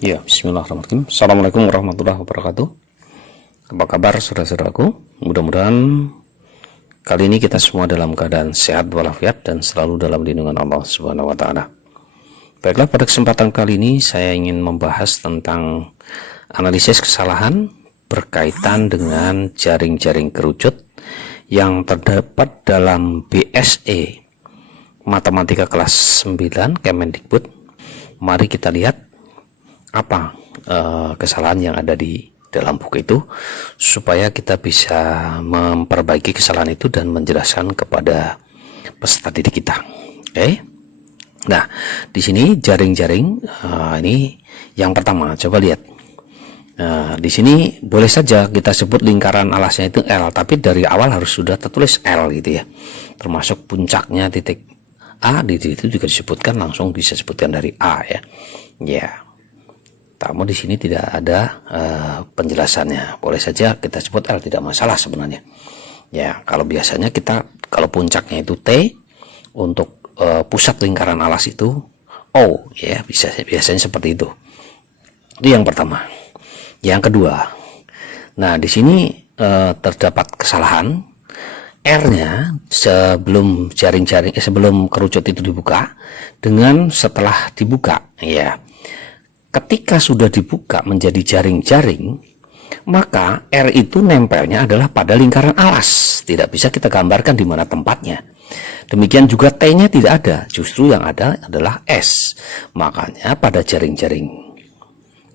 Ya, bismillahirrahmanirrahim. Assalamualaikum warahmatullahi wabarakatuh. Apa kabar saudara-saudaraku? Mudah-mudahan kali ini kita semua dalam keadaan sehat walafiat dan selalu dalam lindungan Allah Subhanahu wa taala. Baiklah, pada kesempatan kali ini saya ingin membahas tentang analisis kesalahan berkaitan dengan jaring-jaring kerucut yang terdapat dalam BSE Matematika kelas 9 Kemendikbud. Mari kita lihat apa kesalahan yang ada di dalam buku itu supaya kita bisa memperbaiki kesalahan itu dan menjelaskan kepada peserta didik kita. Oke. Nah, di sini jaring-jaring ini yang pertama, coba lihat. Di sini boleh saja kita sebut lingkaran alasnya itu L, tapi dari awal harus sudah tertulis L gitu ya. Termasuk puncaknya titik A di situ juga disebutkan, langsung bisa sebutkan dari A ya. Ya. Namun di sini tidak ada penjelasannya. Boleh saja kita sebut L, tidak masalah sebenarnya. Ya, kalau biasanya kita kalau puncaknya itu T, untuk pusat lingkaran alas itu O, ya biasanya seperti itu. Itu yang pertama. Yang kedua, nah di sini terdapat kesalahan. R-nya sebelum jaring-jaring sebelum kerucut itu dibuka dengan setelah dibuka, ya. Ketika sudah dibuka menjadi jaring-jaring, maka R itu nempelnya adalah pada lingkaran alas. Tidak bisa kita gambarkan di mana tempatnya. Demikian juga T-nya tidak ada. Justru yang ada adalah S. Makanya pada jaring-jaring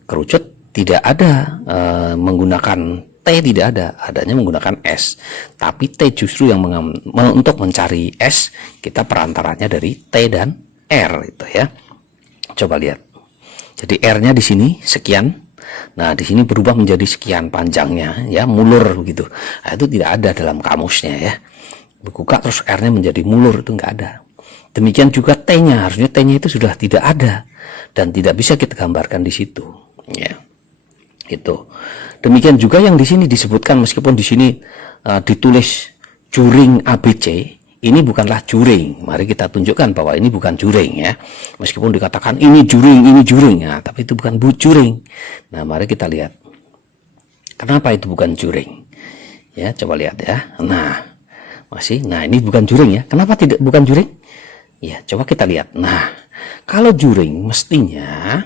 kerucut tidak ada menggunakan T, tidak ada. Adanya menggunakan S. Tapi T justru yang untuk mencari S, kita perantaranya dari T dan R itu ya. Coba lihat. Jadi R-nya di sini sekian. Nah, di sini berubah menjadi sekian panjangnya ya, mulur begitu. Nah, itu tidak ada dalam kamusnya ya. Buka terus R-nya menjadi mulur, itu enggak ada. Demikian juga T-nya, harusnya T-nya itu sudah tidak ada dan tidak bisa kita gambarkan di situ ya. Itu. Demikian juga yang di sini disebutkan, meskipun di sini ditulis juring ABC, ini bukanlah juring. Mari kita tunjukkan bahwa ini bukan juring ya. Meskipun dikatakan ini juring, ya, tapi itu bukan juring. Nah, mari kita lihat. Kenapa itu bukan juring? Ya, coba lihat ya. Nah, nah ini bukan juring ya. Kenapa tidak bukan juring? Ya, coba kita lihat. Nah, kalau juring mestinya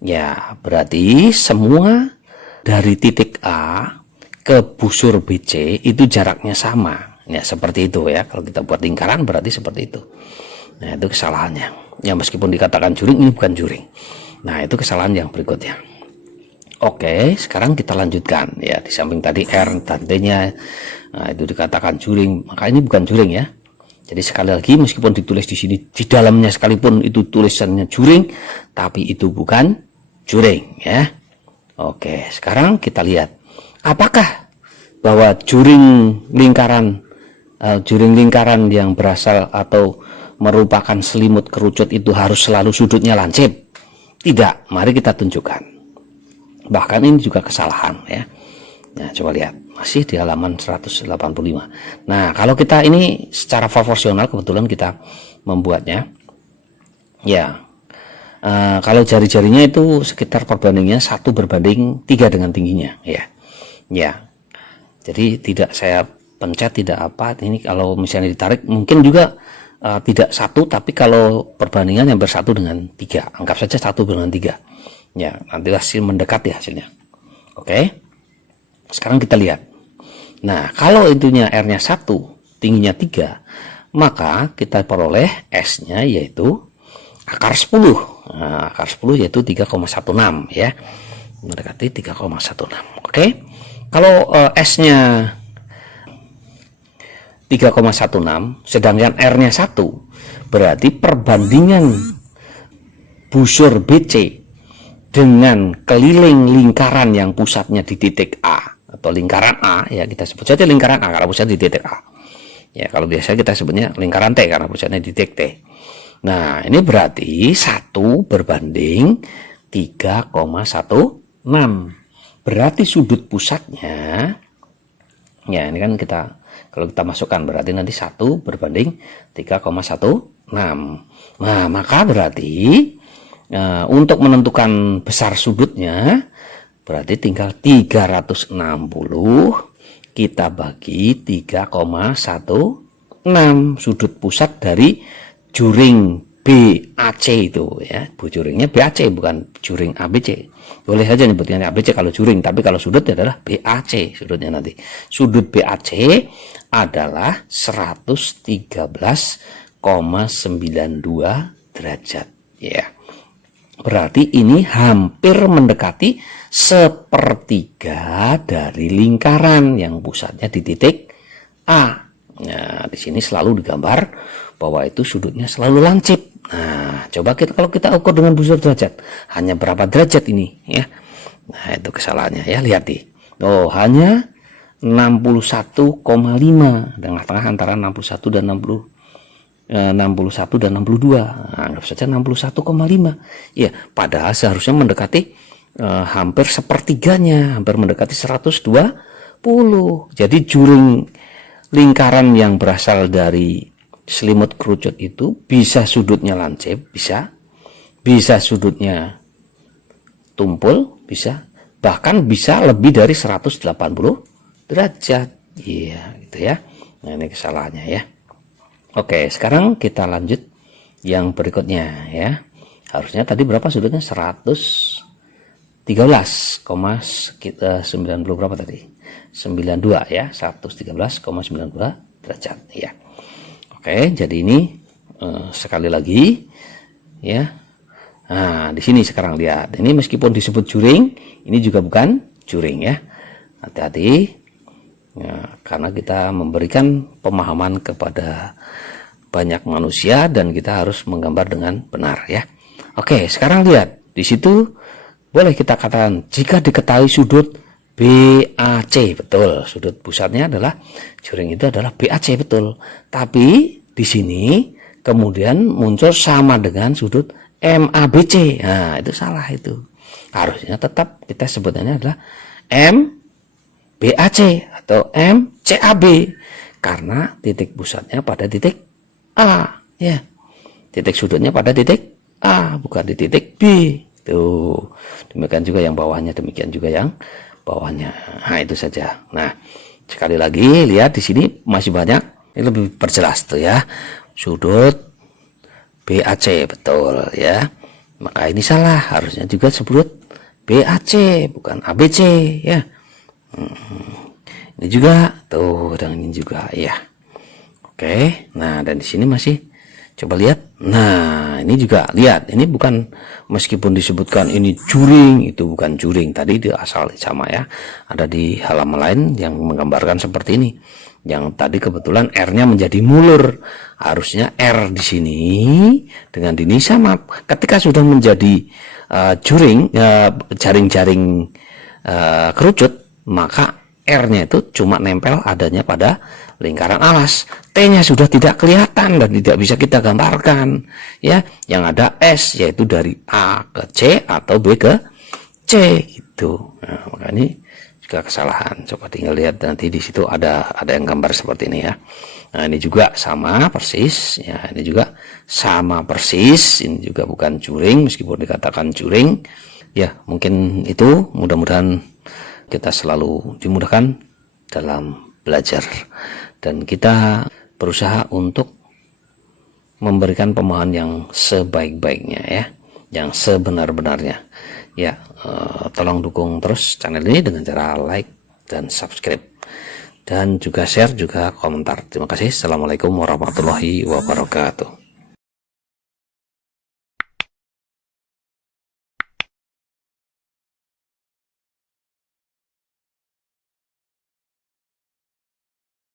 ya berarti semua dari titik A ke busur BC itu jaraknya sama. Ya, seperti itu ya. Kalau kita buat lingkaran berarti seperti itu. Nah, itu kesalahannya. Ya, meskipun dikatakan juring, ini bukan juring. Nah, itu kesalahan yang berikutnya. Oke, sekarang kita lanjutkan ya. Di samping tadi R dan T-nya, nah, itu dikatakan juring, maka ini bukan juring ya. Jadi sekali lagi, meskipun ditulis di sini di dalamnya sekalipun itu tulisannya juring, tapi itu bukan juring ya. Oke, sekarang kita lihat apakah bahwa juring lingkaran yang berasal atau merupakan selimut kerucut itu harus selalu sudutnya lancip? Tidak, mari kita tunjukkan. Bahkan ini juga kesalahan ya. Nah, coba lihat, masih di halaman 185. Nah, kalau kita ini secara proporsional, kebetulan kita membuatnya ya. Kalau jari-jarinya itu sekitar perbandingannya 1 berbanding 3 dengan tingginya ya. Ya. Jadi tidak saya pencet, tidak apa. Ini kalau misalnya ditarik mungkin juga tidak 1, tapi kalau perbandingan yang bersatu dengan 3, anggap saja 1 dengan 3 ya, nanti hasil mendekat ya hasilnya. Oke, sekarang kita lihat. Nah, kalau intinya R-nya 1, tingginya 3, maka kita peroleh S-nya yaitu akar 10. Nah, akar 10 yaitu 3,16 ya, mendekati 3,16. Oke, kalau S-nya 3,16 sedangkan R-nya 1, berarti perbandingan busur BC dengan keliling lingkaran yang pusatnya di titik A atau lingkaran A ya, kita sebut saja lingkaran A karena pusatnya di titik A. Ya, kalau biasa kita sebutnya lingkaran T karena pusatnya di titik T. Nah, ini berarti 1 berbanding 3,16. Berarti sudut pusatnya ya, ini kan kita kalau kita masukkan berarti nanti 1 berbanding 3,16. Nah, maka berarti Untuk menentukan besar sudutnya berarti tinggal 360 kita bagi 3,16 sudut pusat dari juring BAC itu ya. Juringnya BAC bukan juring ABC. Boleh saja nyebutnya ABC kalau juring, tapi kalau sudut adalah BAC sudutnya nanti. Sudut BAC adalah 113,92 derajat ya. Berarti ini hampir mendekati sepertiga dari lingkaran yang pusatnya di titik A. Nah, di sini selalu digambar bahwa itu sudutnya selalu lancip. Nah, coba kalau kita ukur dengan busur derajat, hanya berapa derajat ini ya? Nah, itu kesalahannya ya, lihat nih. Oh, hanya 61,5, tengah-tengah antara 61 dan 61 dan 62. Nah, anggap saja 61,5. Ya, padahal seharusnya mendekati hampir sepertiganya, hampir mendekati 120. Jadi juring lingkaran yang berasal dari selimut kerucut itu bisa sudutnya lancip, bisa sudutnya tumpul, bisa, bahkan bisa lebih dari 180 derajat. Iya, gitu ya. Nah, ini kesalahannya ya. Oke, sekarang kita lanjut yang berikutnya ya. Harusnya tadi berapa sudutnya? 113,90 berapa tadi? 92 ya, 113,92 derajat ya. Oke, jadi ini sekali lagi ya. Nah, di sini sekarang lihat. Ini meskipun disebut juring, ini juga bukan juring ya. Hati-hati ya, karena kita memberikan pemahaman kepada banyak manusia dan kita harus menggambar dengan benar ya. Oke, sekarang lihat. Di situ boleh kita katakan jika diketahui sudut BAC, betul, sudut pusatnya adalah juring itu adalah BAC, betul. Tapi di sini kemudian muncul sama dengan sudut MABC. Nah, itu salah itu. Harusnya tetap kita sebutnya adalah MBAC atau MCAB karena titik pusatnya pada titik A ya. Titik sudutnya pada titik A, bukan di titik B. Tuh. Demikian juga yang bawahnya, demikian juga yang bawahnya. Nah, itu saja. Nah, sekali lagi lihat di sini masih banyak. Ini lebih perjelas tuh ya. Sudut BAC, betul ya. Maka ini salah, harusnya juga sebut BAC bukan ABC ya. Ini juga tuh, dan ini juga ya. Oke. Nah, dan di sini masih coba lihat. Nah, ini juga lihat. Ini bukan, meskipun disebutkan ini juring, itu bukan juring. Tadi itu asal sama ya. Ada di halaman lain yang menggambarkan seperti ini. Yang tadi kebetulan R-nya menjadi mulur. Harusnya R di sini dengan ini sama. Ketika sudah menjadi juring, jaring-jaring kerucut, maka R-nya itu cuma nempel adanya pada lingkaran alas. T-nya sudah tidak kelihatan dan tidak bisa kita gambarkan ya. Yang ada S yaitu dari A ke C atau B ke C gitu. Nah, maka ini juga kesalahan. Coba tinggal lihat nanti di situ ada yang gambar seperti ini ya. Nah, ini juga sama persis ya, ini juga sama persis. Ini juga bukan juring meskipun dikatakan juring. Ya, mungkin itu, mudah-mudahan kita selalu dimudahkan dalam belajar dan kita berusaha untuk memberikan pemahaman yang sebaik-baiknya ya, yang sebenar-benarnya ya. Tolong dukung terus channel ini dengan cara like dan subscribe dan juga share, juga komentar. Terima kasih. Assalamualaikum warahmatullahi wabarakatuh.